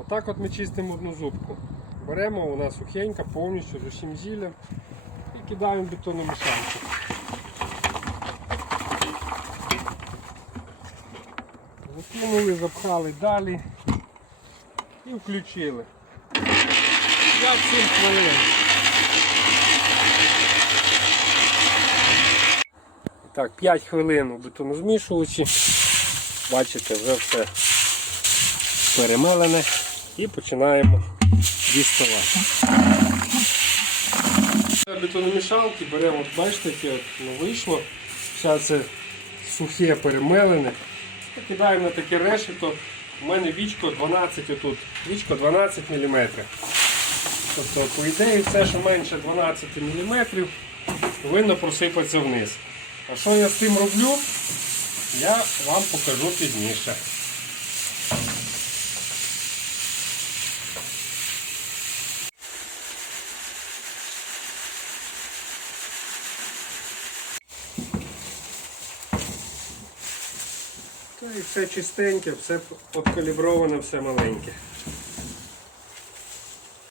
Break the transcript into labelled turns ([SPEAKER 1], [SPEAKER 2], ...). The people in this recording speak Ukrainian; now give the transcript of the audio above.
[SPEAKER 1] Отак от ми чистимо одну зубку. Беремо, вона сухенька, повністю з усім зіллям і кидаємо в бетонну мішанку. Закинули, запхали далі і включили. 5-7 хвилин. Так, 5 хвилин у бетонозмішувачі. Бачите, вже все перемелене і починаємо діставати. Бетономішалки беремо, от бачите, яке от вийшло. Все це сухе перемелене. Кидаємо на таке решето. У мене вічко 12 отут. Вічко 12 мм. Тобто, по ідеї, все, що менше 12 мм, повинно просипатися вниз. А що я з тим роблю, я вам покажу пізніше. Та і все чистеньке, все откаліброване, все маленьке.